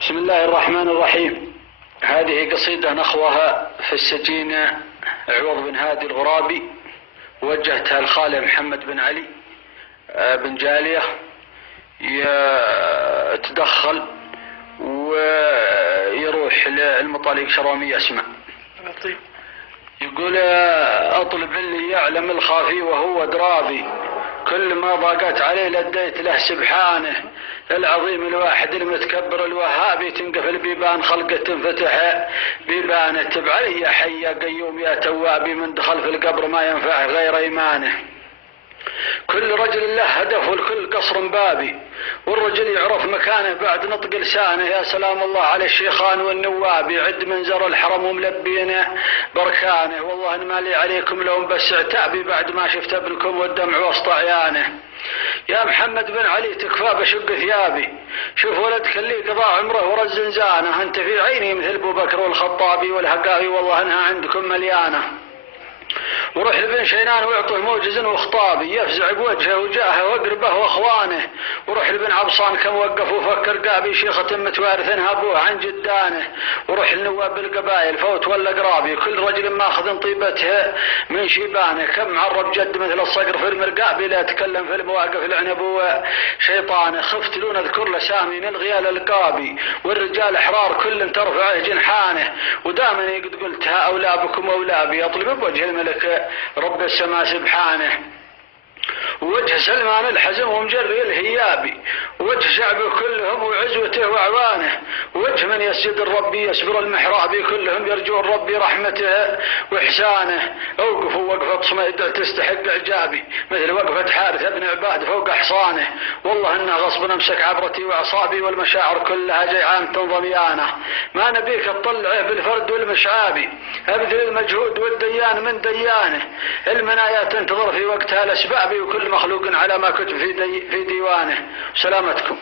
بسم الله الرحمن الرحيم. هذه قصيدة نخوها في السجين عوض بن هادي الغرابي، وجهتها لخاله محمد بن علي بن جالية يتدخل ويروح للمطالق شرامي يسمع. يقول: أطلب اللي يعلم الخافي وهو درابي، كل ما ضاقت عليه لديت له سبحانه، العظيم الواحد المتكبر الوهابي، تنقفل بيبان خلقه تنفتح بيبانه، تب علي يا حي يا قيوم يا توابي، من دخل في القبر ما ينفعه غير إيمانه. كل رجل له هدف والكل قصر بابي، والرجل يعرف مكانه بعد نطق لسانه. يا سلام الله على الشيخان والنواب، يعد منزر الحرم وملبينه بركانه، والله ان ما لي عليكم لوم بس عتابي بعد ما شفت ابنكم والدمع وسط عيانه. يا محمد بن علي تكفى بشق ثيابي، شوف ولدك اللي قضى عمره ورا الزنزانه، انت في عيني مثل ابو بكر والخطابي والهقافي، والله انها عندكم مليانه. وروح لبن شينان واعطه موجز وخطابي، يفزع بوجهه وجاهه واقربه واخوانه. وروح لبن عبصان كم وقف وفكر قابي، شيخة متوارثنها ابوه عن جدانه. وروح لنواب القبائل فوت ولا قرابي، كل رجل ماخذ طيبته من شيبانه. كم عرب جد مثل الصقر في المرقابي، لا يتكلم في المواقف العنب وشيطانه. خفت لون اذكر لسامي نلغي الالقابي، والرجال احرار كل ترفعه جنحانه. ودامني قد قلتها اولابكم اولابي، اطلب بوجه الملك رب السماء سبحانه. ووجه سلمان الحزم ومجري الهيابي، ووجه شعبه كلهم وعزوته وأعوانه. ووجه من يسجد الرب يسبر المحرابي، كلهم يرجون ربي رحمته وإحسانه. أوقفوا وقفة صميد تستحق إعجابي، مثل وقفة حارث بن عباد فوق حصانه. والله إنه غصب أمسك عبرتي وأعصابي، والمشاعر كلها جيعان ضميانه. ما نبيك تطلعه بالفرد والمشعابي، أبذل المجهود والديان من ديانه. المنايا تنتظر في وقتها الأسباب، وكل مخلوق على ما كتب في ديوانه. سلامتكم.